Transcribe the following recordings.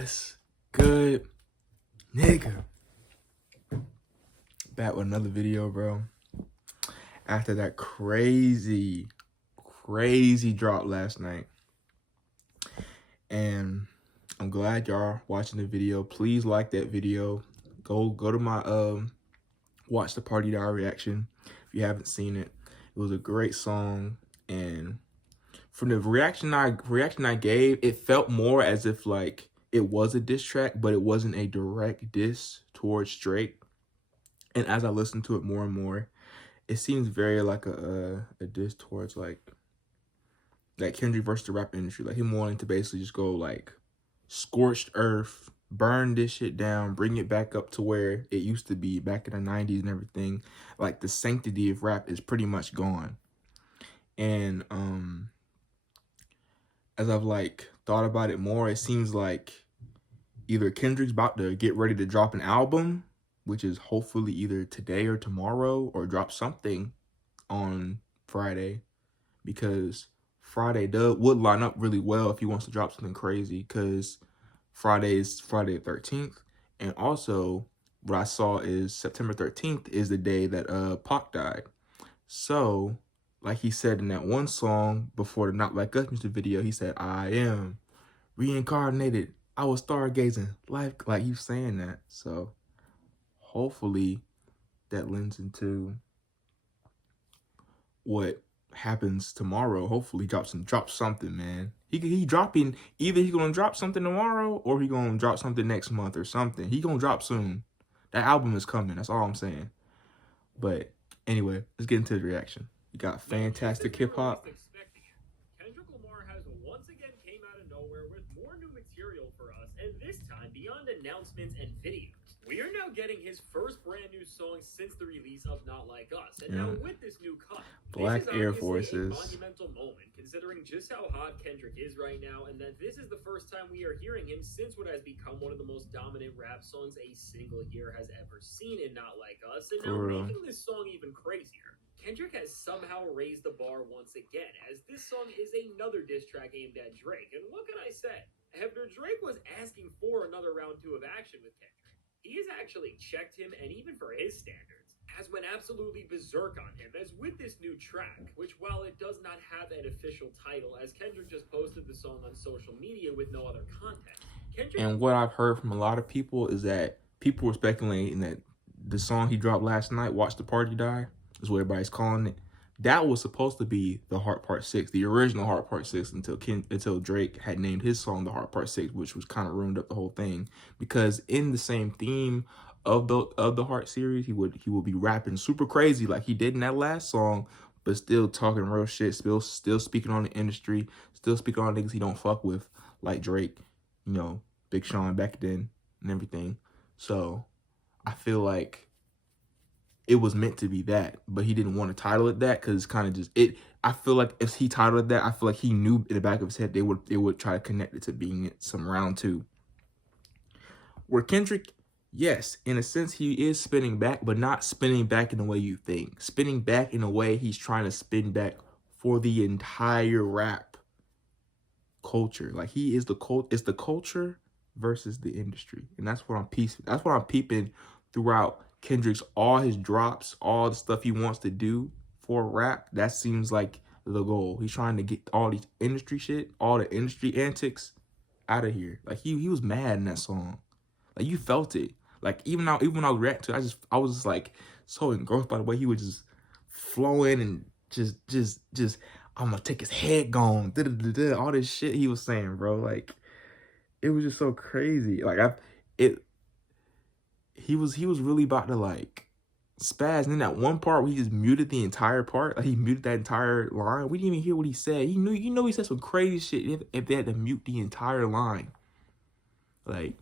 What's good, nigga? Back with another video, bro. After that crazy drop last night. And I'm glad y'all watching the video. Please like that video. Go to my Watch the Party Die reaction if you haven't seen it. It was a great song, and from the reaction I gave, it felt more as if like it was a diss track, but it wasn't a direct diss towards Drake. And as I listen to it more and more, it seems very like a diss towards like Kendrick versus the rap industry. Like him wanting to basically just go like scorched earth, burn this shit down, bring it back up to where it used to be back in the 90s and everything. Like the sanctity of rap is pretty much gone. And as I've like thought about it more, it seems like either Kendrick's about to get ready to drop an album, which is hopefully either today or tomorrow, or drop something on Friday, because Friday would line up really well if he wants to drop something crazy, because Friday is Friday the 13th, and also what I saw is September 13th is the day that Pac died. So like he said in that one song before the Not Like Us music video, he said, I am reincarnated, I was stargazing, like he was saying that. So hopefully that lends into what happens tomorrow. Hopefully drop something, man. He dropping, either he gonna drop something tomorrow or he gonna drop something next month or something. He gonna drop soon. That album is coming, that's all I'm saying. But anyway, let's get into the reaction. You got fantastic hip-hop. Kendrick Lamar has once again came out of nowhere with more new material for us, and this time beyond announcements and videos. We are now getting his first brand new song since the release of Not Like Us, and now with this new cut, Black this is Air obviously Forces. a monumental moment considering just how hot Kendrick is right now, and that this is the first time we are hearing him since what has become one of the most dominant rap songs a single year has ever seen in Not Like Us, and now making this song even crazier. Kendrick has somehow raised the bar once again, as this song is another diss track aimed at Drake. And what can I say? After Drake was asking for another round 2 of action with Kendrick, he has actually checked him, and even for his standards, has went absolutely berserk on him, as with this new track, which while it does not have an official title, as Kendrick just posted the song on social media with no other content. And what I've heard from a lot of people is that people were speculating that the song he dropped last night, Watch the Party Die, is what everybody's calling it. That was supposed to be the Heart Part 6, the original Heart Part 6, until Drake had named his song the Heart Part 6, which was kind of ruined up the whole thing. Because in the same theme of the Heart series, he would be rapping super crazy like he did in that last song, but still talking real shit, still speaking on the industry, still speaking on niggas he don't fuck with, like Drake, you know, Big Sean back then and everything. So I feel like it was meant to be that, but he didn't want to title it that because it's kind of just it. I feel like if he titled it that, I feel like he knew in the back of his head they would try to connect it to being some round 2. Where Kendrick, yes, in a sense he is spinning back, but not spinning back in the way you think. Spinning back in a way he's trying to spin back for the entire rap culture. Like he is it's the culture versus the industry, and that's what I'm peeping throughout Kendrick's, all his drops, all the stuff he wants to do for rap. That seems like the goal. He's trying to get all these industry shit, all the industry antics out of here. Like he was mad in that song. Like you felt it. Like even when I was reacting to it, I was just like so engrossed by the way he was just flowing and just I'm gonna take his head gone, all this shit he was saying, bro. Like it was just so crazy. Like he was really about to like spaz. And then that one part where he just muted the entire part, like he muted that entire line. We didn't even hear what he said. He said some crazy shit if they had to mute the entire line. Like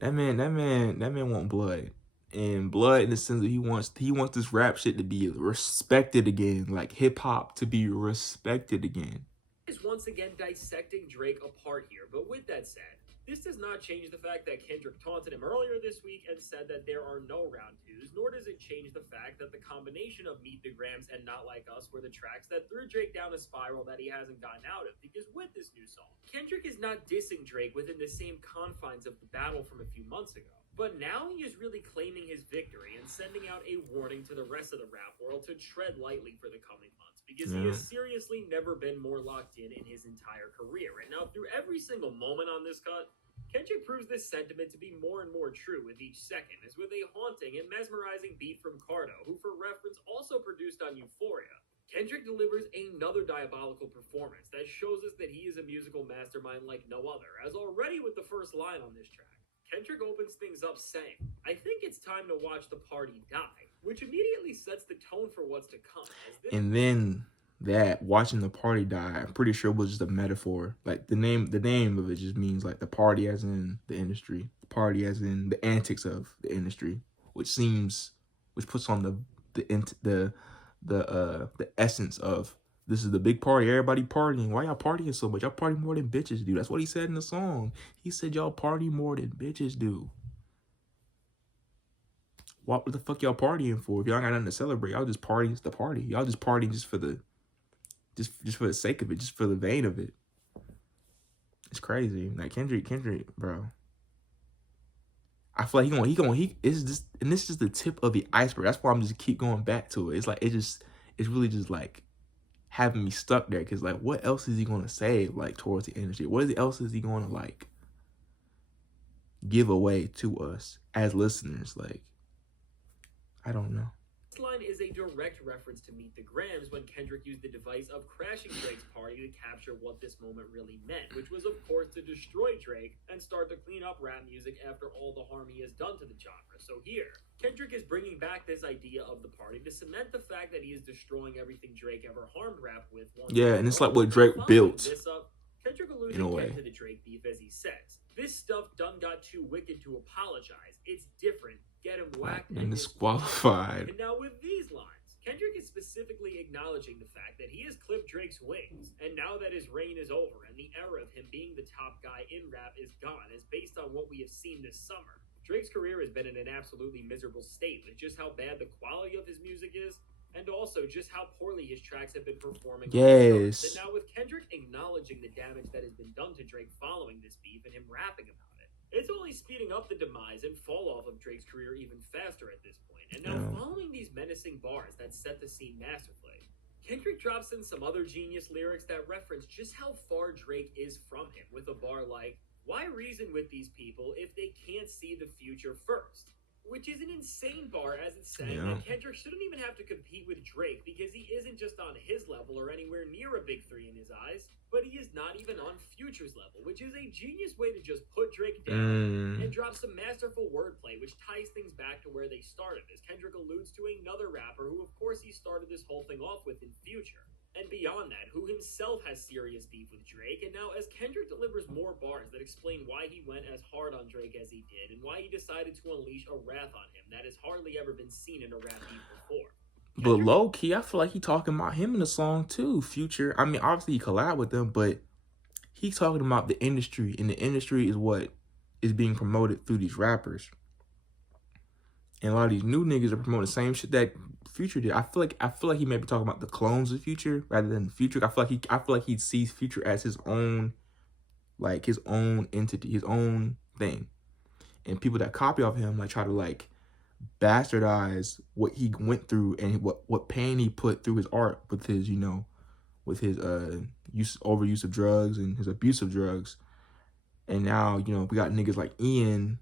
that man want blood. And blood in the sense that he wants this rap shit to be respected again, like hip hop to be respected again. Is once again dissecting Drake apart here, but with that said, This does not change the fact that Kendrick taunted him earlier this week and said that there are no round twos, nor does it change the fact that the combination of Meet the Grams and Not Like Us were the tracks that threw Drake down a spiral that he hasn't gotten out of. Because with this new song, Kendrick is not dissing Drake within the same confines of the battle from a few months ago. But now he is really claiming his victory and sending out a warning to the rest of the rap world to tread lightly for the coming months, because he has seriously never been more locked in his entire career. And now through every single moment on this cut, Kendrick proves this sentiment to be more and more true with each second, as with a haunting and mesmerizing beat from Cardo, who for reference also produced on Euphoria. Kendrick delivers another diabolical performance that shows us that he is a musical mastermind like no other, as already with the first line on this track, Kendrick opens things up saying, "I think it's time to watch the party die," which immediately sets the tone for what's to come. And then that watching the party die, I'm pretty sure was just a metaphor. Like the name of it just means like the party as in the industry, the party as in the antics of the industry, which puts on the essence of this is the big party, everybody partying. Why y'all partying so much? Y'all party more than bitches do. That's what he said in the song. He said y'all party more than bitches do. What the fuck y'all partying for? If y'all got nothing to celebrate, y'all just party the party. Y'all just partying just for the sake of it, just for the vein of it. It's crazy. Like Kendrick, bro. I feel like it's just, and this is the tip of the iceberg. That's why I'm just keep going back to it. It's like it's really just like having me stuck there, because like what else is he gonna say like towards the industry? What else is he gonna like give away to us as listeners? Like, I don't know. This line is a direct reference to Meet the Grams, when Kendrick used the device of crashing Drake's party to capture what this moment really meant, which was of course to destroy Drake and start to clean up rap music after all the harm he has done to the genre. So here, Kendrick is bringing back this idea of the party to cement the fact that he is destroying everything Drake ever harmed rap with. Yeah, and it's like what Drake built. Kendrick alludes again to the Drake beef as he says, "This stuff done got too wicked to apologize. It's different. Get him whacked and disqualified." And now with these lines, Kendrick is specifically acknowledging the fact that he has clipped Drake's wings, and now that his reign is over and the era of him being the top guy in rap is gone, as based on what we have seen this summer, Drake's career has been in an absolutely miserable state with just how bad the quality of his music is, and also just how poorly his tracks have been performing. Yes. And now with Kendrick acknowledging the damage that has been done to Drake following this beef and him rapping about it, it's only speeding up the demise and fall off of Drake's career even faster at this point. And now following these menacing bars that set the scene masterfully, Kendrick drops in some other genius lyrics that reference just how far Drake is from him, with a bar like, "Why reason with these people if they can't see the future first?" Which is an insane bar, as it's saying that Kendrick shouldn't even have to compete with Drake because he isn't just on his level or anywhere near a big three in his eyes, but he is not even on Future's level, which is a genius way to just put Drake down and drop some masterful wordplay, which ties things back to where they started, as Kendrick alludes to another rapper who, of course, he started this whole thing off with in Future. And beyond that, who himself has serious beef with Drake, and now as Kendrick delivers more bars that explain why he went as hard on Drake as he did, and why he decided to unleash a wrath on him that has hardly ever been seen in a rap beef before. But low key, I feel like he talking about him in the song too, Future. I mean, obviously he collab with them, but he's talking about the industry, and the industry is what is being promoted through these rappers. And a lot of these new niggas are promoting the same shit that Future did. I feel like he may be talking about the clones of Future rather than Future. I feel like he sees Future as his own, like his own entity, his own thing. And people that copy off him like try to like bastardize what he went through and what pain he put through his art with his, you know, with his overuse of drugs and his abuse of drugs. And now, you know, we got niggas like Ian,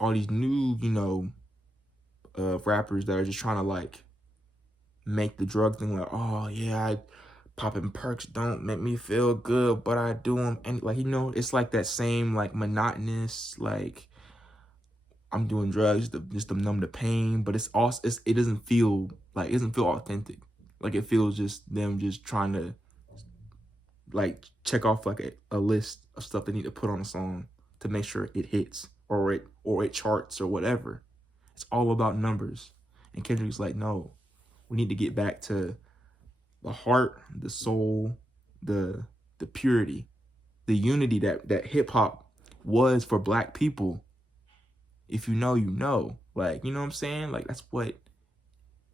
all these new, you know, rappers that are just trying to like make the drug thing like, oh yeah, popping perks don't make me feel good, but I do them. And like, you know, it's like that same like monotonous, like I'm doing drugs just to numb the pain, but it doesn't feel authentic. Like it feels just them just trying to like check off like a list of stuff they need to put on a song to make sure it hits or it charts or whatever. It's all about numbers. And Kendrick's like, no, we need to get back to the heart, the soul, the purity, the unity that hip hop was for black people. If you know, you know. Like, you know what I'm saying? Like, that's what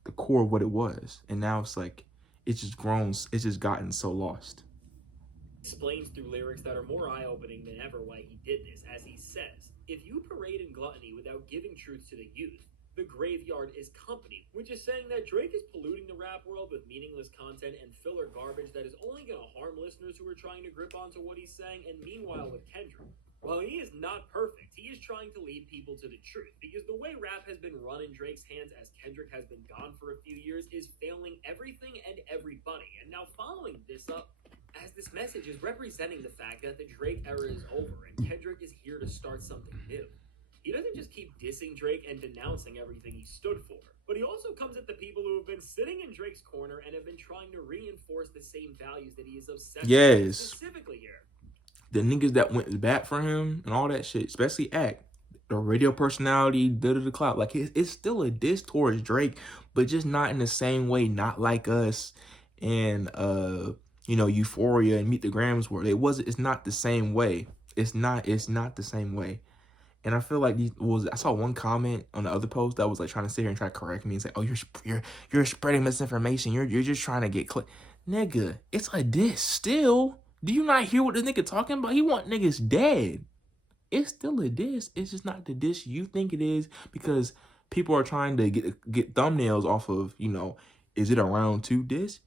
the core of what it was. And now it's like, it's just grown, it's just gotten so lost. Explains through lyrics that are more eye-opening than ever why he did this, as he says, if you parade in gluttony without giving truth to the youth, the graveyard is company, which is saying that Drake is polluting the rap world with meaningless content and filler garbage that is only going to harm listeners who are trying to grip onto what he's saying. And meanwhile, with Kendrick, while he is not perfect, he is trying to lead people to the truth, because the way rap has been run in Drake's hands as Kendrick has been gone for a few years is failing everything and everybody. And now following this up, as this message is representing the fact that the Drake era is over and Kendrick is here to start something new. He doesn't just keep dissing Drake and denouncing everything he stood for, but he also comes at the people who have been sitting in Drake's corner and have been trying to reinforce the same values that he is obsessed with, specifically here. The niggas that went back for him and all that shit, especially Act, the radio personality, the clout, like it's still a diss towards Drake, but just not in the same way, not like Us and Euphoria and Meet the Grams were. It's not the same way. It's not the same way. And I feel like I saw one comment on the other post that was like trying to sit here and try to correct me and say, "Oh, you're spreading misinformation. You're just trying to get click." Nigga, it's a diss still. Do you not hear what this nigga talking about? He want niggas dead. It's still a diss. It's just not the diss you think it is, because people are trying to get thumbnails off of, is it a round 2 diss?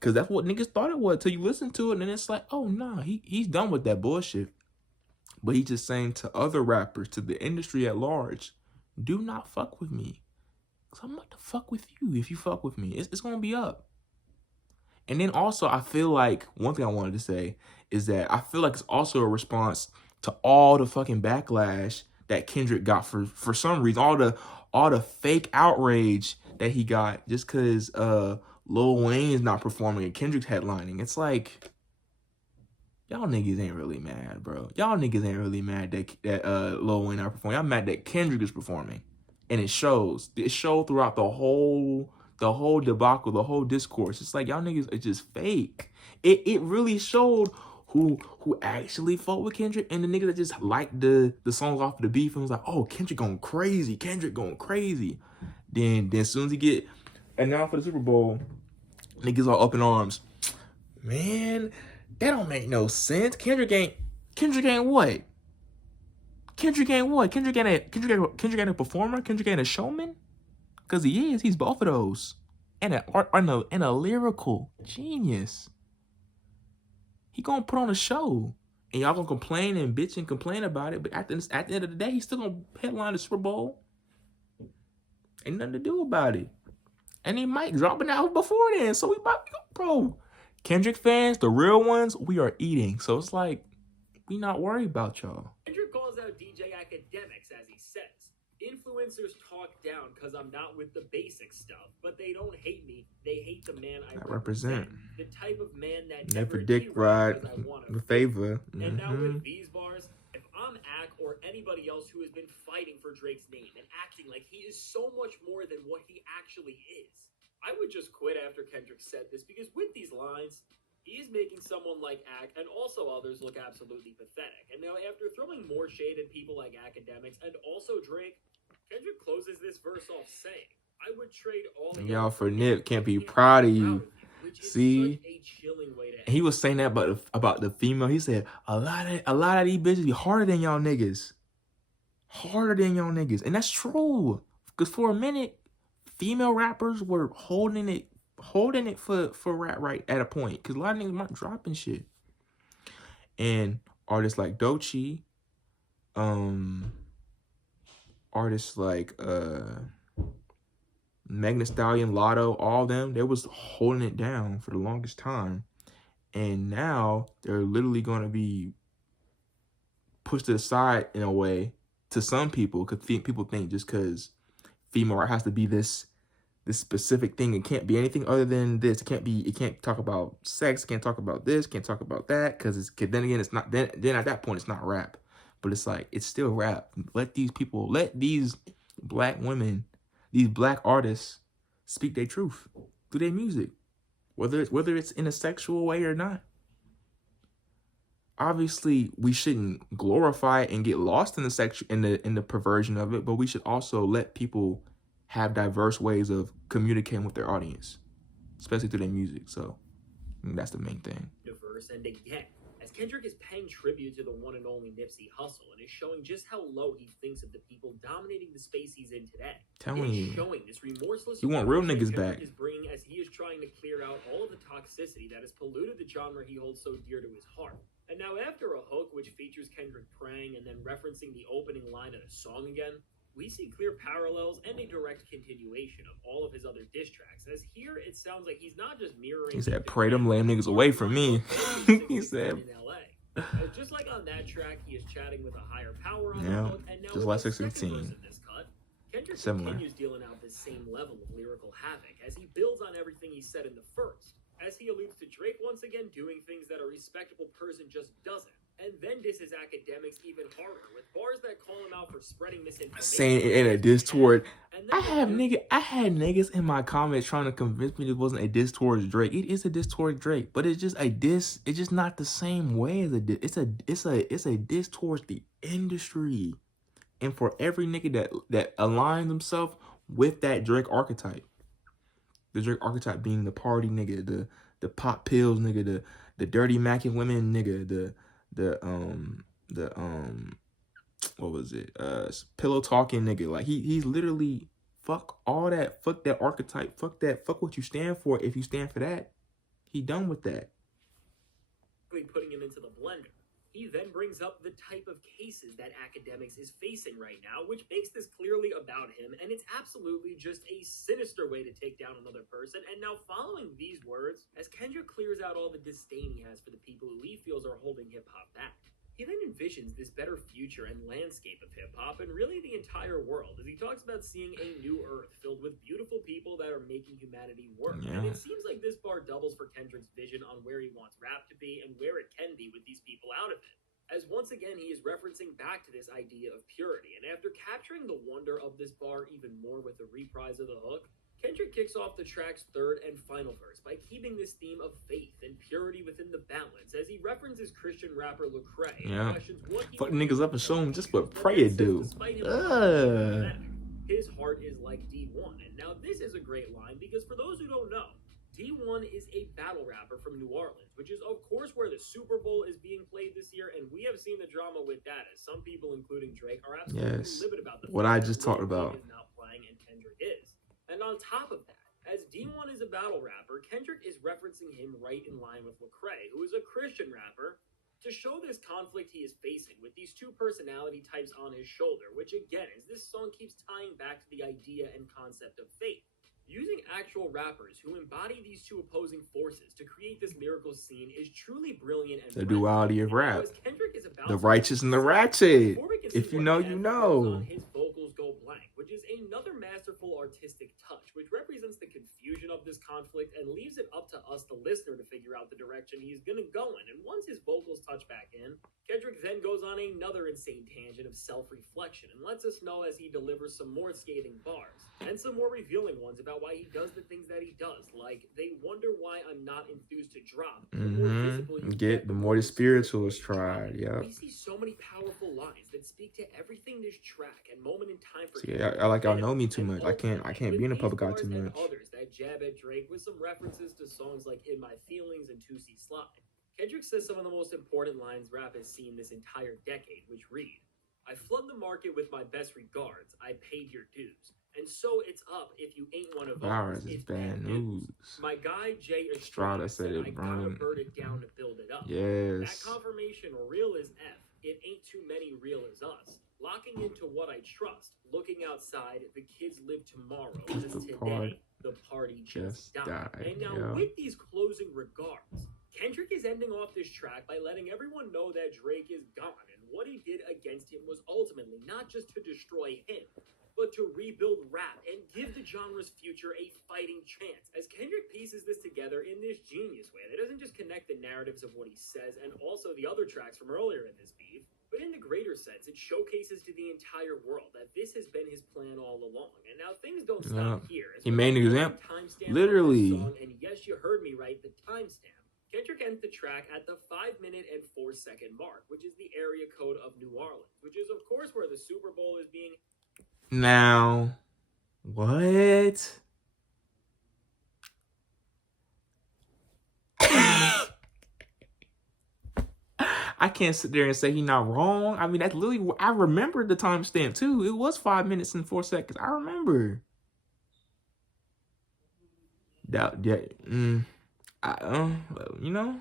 Because that's what niggas thought it was till you listen to it, and then it's like, oh, nah, he's done with that bullshit. But he's just saying to other rappers, to the industry at large, do not fuck with me. Because I'm not to fuck with you if you fuck with me. It's going to be up. And then also, I feel like, one thing I wanted to say is that I feel like it's also a response to all the fucking backlash that Kendrick got for some reason. All the fake outrage that he got just because Lil Wayne is not performing and Kendrick's headlining. It's like, y'all niggas ain't really mad, bro. Y'all niggas ain't really mad that Lil Wayne not performing. Y'all mad that Kendrick is performing. And it shows. It showed throughout the whole debacle, the whole discourse. It's like, y'all niggas are just fake. It really showed who actually fought with Kendrick and the niggas that just liked the songs off of the beef and was like, oh, Kendrick going crazy. Then as soon as he get announced for the Super Bowl, niggas all up in arms. Man, that don't make no sense. Kendrick ain't what? Kendrick ain't a performer? Kendrick ain't a showman? Because he is. He's both of those. And a lyrical genius. He gonna put on a show. And y'all gonna complain and bitch and complain about it. But at the end of the day, he's still gonna headline the Super Bowl. Ain't nothing to do about it. And he might drop an album before then. So we about to go, bro. Kendrick fans, the real ones, we are eating. So it's like, we not worried about y'all. Kendrick calls out DJ academics, as he says. Influencers talk down because I'm not with the basic stuff, but they don't hate me. They hate the man I represent. The type of man that never dick ride the favor. And now with these bars, if I'm Ak or anybody else who has been fighting for Drake's name and acting like he is so much more than what he actually is, I would just quit after Kendrick said this, because with these lines, he is making someone like Ak and also others look absolutely pathetic. And now after throwing more shade at people like academics and also Drake, Kendrick closes this verse off saying, I would trade all y'all for Nip. Can't be proud of you. See? A chilling way to he was saying that about the female. He said, a lot of these bitches be harder than y'all niggas. And that's true. Because for a minute, female rappers were holding it for rap right at a point. Because a lot of niggas weren't dropping shit. And artists like Doechii, artists like Megan Thee Stallion, Lotto, all them, they was holding it down for the longest time. And now they're literally going to be pushed to the side in a way to some people, because people think just because female art has to be this specific thing, it can't be anything other than this. It can't talk about sex, can't talk about this, can't talk about that, because then again, it's not, then at that point, it's not rap. But it's like, it's still rap. Let these black women, these black artists speak their truth through their music, whether it's in a sexual way or not. obviously we shouldn't glorify it and get lost in the section in the perversion of it, but we should also let people have diverse ways of communicating with their audience, especially through their music. So I think that's the main thing. Diverse, and again, as Kendrick is paying tribute to the one and only Nipsey Hussle and is showing just how low he thinks of the people dominating the space he's in today. Telling you, showing this remorseless. You want real niggas Kendrick back. Is bringing as he is trying to clear out all of the toxicity that has polluted the genre he holds so dear to his heart. And now, after a hook which features Kendrick praying and then referencing the opening line of the song again, we see clear parallels and a direct continuation of all of his other diss tracks. As here, it sounds like he's not just mirroring. He said, "Pray them lame niggas away from me." He said. In LA. Just like on that track, he is chatting with a higher power on Yeah, the hook, and now just with like the 616. second verse of this cut, Kendrick Similar. continues dealing out this same level of lyrical havoc as he builds on everything he said in the first. As he alludes to Drake once again doing things that a respectable person just doesn't. And then disses academics even harder with bars that call him out for spreading misinformation. Saying it in a diss toward. I had niggas in my comments trying to convince me this wasn't a diss towards Drake. It is a diss towards Drake, but it's just a diss. It's just not the same way as a diss. It's a diss towards the industry, and for every nigga that aligns himself with that Drake archetype. The Drake archetype being the party nigga, the pop pills nigga, the dirty macking women nigga, what was it? Pillow talking nigga. Like he's literally fuck all that. Fuck that archetype. Fuck that. Fuck what you stand for. If you stand for that, he done with that. Putting him into the blender. He then brings up the type of cases that academics is facing right now, which makes this clearly about him, and it's absolutely just a sinister way to take down another person. And now following these words, as Kendrick clears out all the disdain he has for the people who he feels are holding hip-hop back, he then envisions this better future and landscape of hip-hop and really the entire world as he talks about seeing a new earth filled with beautiful people that are making humanity work. Yeah. And it seems like this bar doubles for Kendrick's vision on where he wants rap to be and where it can be with these people out of it. As once again he is referencing back to this idea of purity, and after capturing the wonder of this bar even more with the reprise of the hook, Kendrick kicks off the track's third and final verse by keeping this theme of faith and purity within the balance as he references Christian rapper Lecrae and questions what he fuck niggas up and show him just what prayer do. His heart is like D1, and now this is a great line because for those who don't know, D1 is a battle rapper from New Orleans, which is of course where the Super Bowl is being played this year, and we have seen the drama with that as some people, including Drake, are absolutely livid about the what I just talked about. Is not playing and Kendrick is. And on top of that, as D1 is a battle rapper, Kendrick is referencing him right in line with Lecrae, who is a Christian rapper, to show this conflict he is facing with these two personality types on his shoulder, which again, as this song keeps tying back to the idea and concept of faith. Using actual rappers who embody these two opposing forces to create this lyrical scene is truly brilliant. And the duality of rap. The righteous and the ratchet. If you know, you know. His vocals go blank, which is another masterful artistic touch, which represents the confusion of this conflict and leaves it up to us, the listener, to figure out the direction he's gonna go in. And once his vocals touch back in, Kendrick then goes on another insane tangent of self-reflection and lets us know as he delivers some more scathing bars and some more revealing ones about why he does the things that he does, like they wonder why I'm not enthused to drop. The more the spiritual is tried. Yeah. We see so many powerful lines that speak to everything this track and moment in time for. See, I like y'all know me too much. I can't be in the public eye too much. Others that jab at Drake with some references to songs like "In My Feelings" and "2C Slide." Kendrick says some of the most important lines rap has seen this entire decade, which read, "I flood the market with my best regards. I paid your dues. And so it's up if you ain't one of us. It's bad news. My guy Jay Estrada said I gotta burn it down to build it up. Yes. That confirmation, real as F. It ain't too many real as us. Locking into what I trust. Looking outside, the kids live tomorrow. Because today, the party just died. And now with these closing regards, Kendrick is ending off this track by letting everyone know that Drake is gone. And what he did against him was ultimately not just to destroy him, but to rebuild rap and give the genre's future a fighting chance. As Kendrick pieces this together in this genius way that doesn't just connect the narratives of what he says and also the other tracks from earlier in this beef, but in the greater sense, it showcases to the entire world that this has been his plan all along. And now things don't stop here. He made an example. Literally. And yes, you heard me right, the timestamp. Kendrick ends the track at the 5-minute and 4-second mark, which is the area code of New Orleans, which is, of course, where the Super Bowl is being. Now, what? I can't sit there and say he's not wrong. I mean, that's literally, I remember the timestamp too. It was 5 minutes and 4 seconds. I remember. That, you know?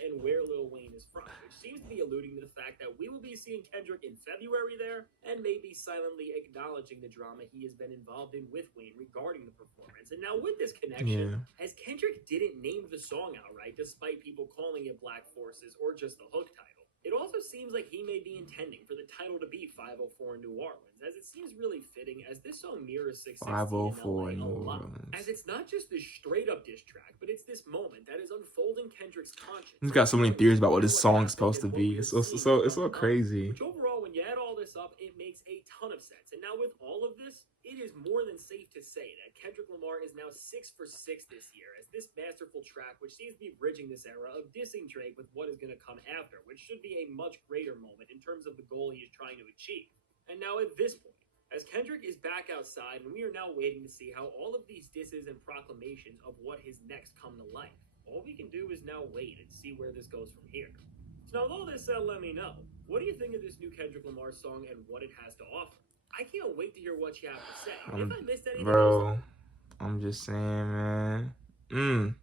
And where Lil Wayne is from, which seems to be alluding to the fact that we will be seeing Kendrick in February there, and maybe silently acknowledging the drama he has been involved in with Wayne regarding the performance. And now with this connection, as Kendrick didn't name the song outright, despite people calling it Black Forces or just the hook title, it also seems like he may be intending for the title to be 504 in New Orleans, as it seems really fitting, as this song mirrors 616 504 in in LA a New lot. Orleans. As it's not just this straight up diss track, but it's this moment that is unfolding Kendrick's conscience. He's got so many theories about what this song's supposed to be. It's so crazy. Which overall, when you add all this up, it makes a ton of sense. And now with all of this, it is more than safe to say that Kendrick Lamar is now 6 for 6 this year, as this masterful track, which seems to be bridging this era of dissing Drake with what is going to come after, which should be a much greater moment in terms of the goal he is trying to achieve. And now at this point, as Kendrick is back outside, and we are now waiting to see how all of these disses and proclamations of what his next come to life, all we can do is now wait and see where this goes from here. So now with all this said, let me know, what do you think of this new Kendrick Lamar song and what it has to offer? I can't wait to hear what you have to say. If I missed anything, bro, I'm just saying, man.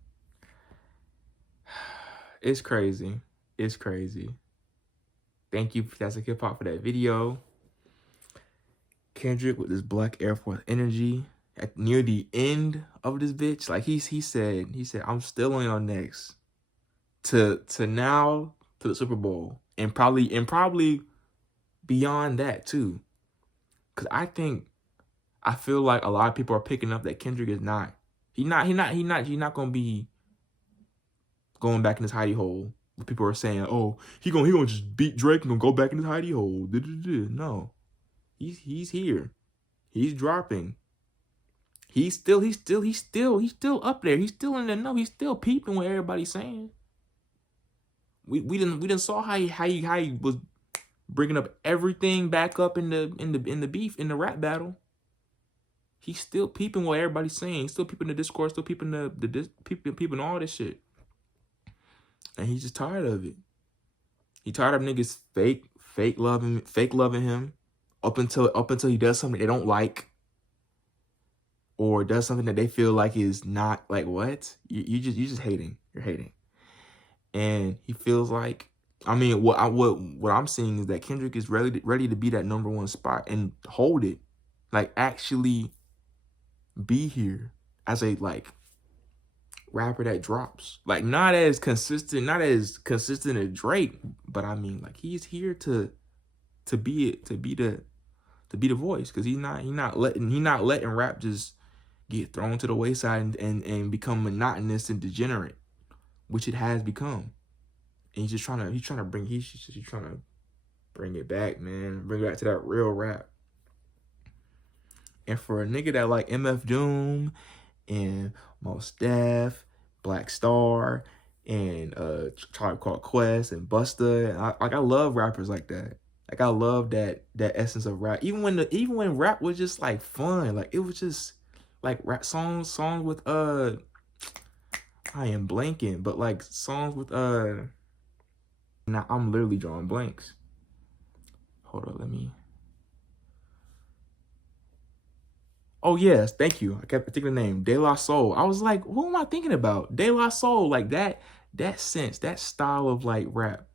It's crazy. It's crazy. Thank you, Fantastic Hip Hop, for that video. Kendrick with this Black Air Force energy at near the end of this bitch. Like he said, I'm still on your next to now to the Super Bowl and probably beyond that too. Cause I feel like a lot of people are picking up that Kendrick is not. He's not gonna be going back in his hidey hole. People are saying, oh, he gonna just beat Drake and gonna go back in his hidey hole. No. He's here. He's dropping. He's still up there. He's still in the know. He's still peeping what everybody's saying. We didn't saw how he was bringing up everything back up in the beef in the rap battle. He's still peeping what everybody's saying. He's still peeping the discourse. Still peeping peeping all this shit. And he's just tired of it. He tired of niggas fake loving him up until he does something they don't like, or does something that they feel like is not like what you just hating. You're hating, and he feels like. I mean, what I'm seeing is that Kendrick is ready to be that #1 spot and hold it, like actually be here as a like rapper that drops, like not as consistent as Drake, but I mean like he's here to be the voice, because he's not letting rap just get thrown to the wayside and become monotonous and degenerate, which it has become. And he's trying to bring it back, man. Bring it back to that real rap. And for a nigga that like MF Doom and Mos Def, Black Star, and Tribe Called Quest and Busta, I love rappers like that. Like I love that essence of rap. Even when rap was just like fun, like it was just like rap songs with I am blanking, but like songs with now I'm literally drawing blanks. Hold on, let me. Oh yes, thank you. I kept thinking the name De La Soul. I was like, who am I thinking about? De La Soul, like that sense, that style of like rap.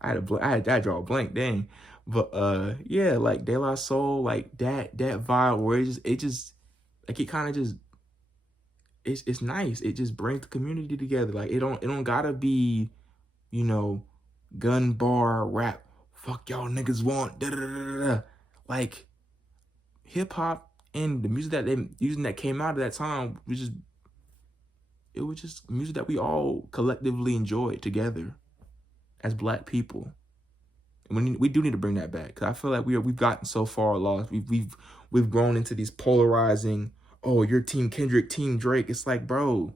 I had to draw a blank, dang. But yeah, like De La Soul, like that vibe where it just like it kind of just it's nice. It just brings the community together. Like it don't gotta be, you know, gun bar rap. Fuck y'all niggas want da da da da. Like hip hop and the music that they using that came out of that time was just music that we all collectively enjoyed together as Black people. And we do need to bring that back, because I feel like we've gotten so far lost. We've grown into these polarizing, oh, you're Team Kendrick, Team Drake. It's like, bro,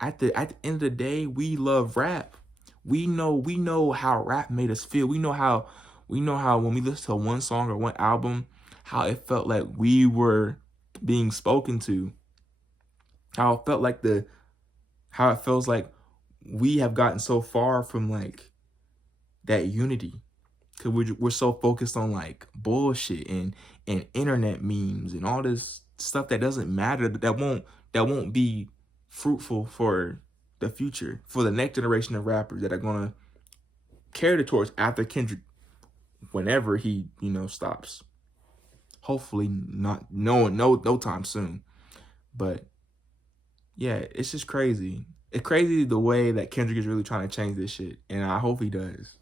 at the end of the day, we love rap. We know how rap made us feel. We know how when we listen to one song or one album, how it felt like we were being spoken to. How it felt like how it feels like we have gotten so far from like that unity. Cause we're so focused on like bullshit and internet memes and all this stuff that doesn't matter, that won't be fruitful for the future, for the next generation of rappers that are gonna carry the torch after Kendrick, whenever he stops. Hopefully not, no time soon. But yeah, it's just crazy. It's crazy the way that Kendrick is really trying to change this shit, and I hope he does.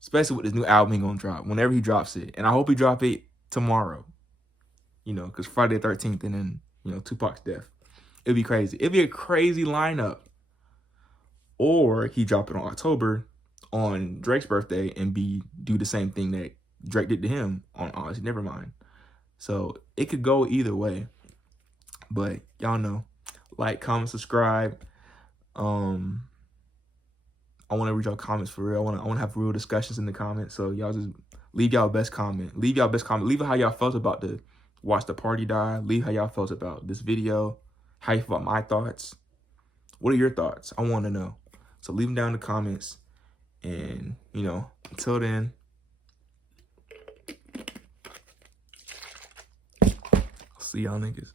Especially with this new album he gonna drop, whenever he drops it. And I hope he drop it tomorrow. Because Friday the 13th and then, Tupac's death. It'd be crazy. It'd be a crazy lineup. Or he drop it on October on Drake's birthday and do the same thing that Drake did to him on Oz. Never mind. So it could go either way. But y'all know. Like, comment, subscribe. I want to read y'all comments for real. I want to have real discussions in the comments. So y'all just leave y'all best comment. Leave how y'all felt about the watch the party die. Leave how y'all felt about this video. How you feel about my thoughts. What are your thoughts? I want to know. So leave them down in the comments. And, until then, see y'all niggas.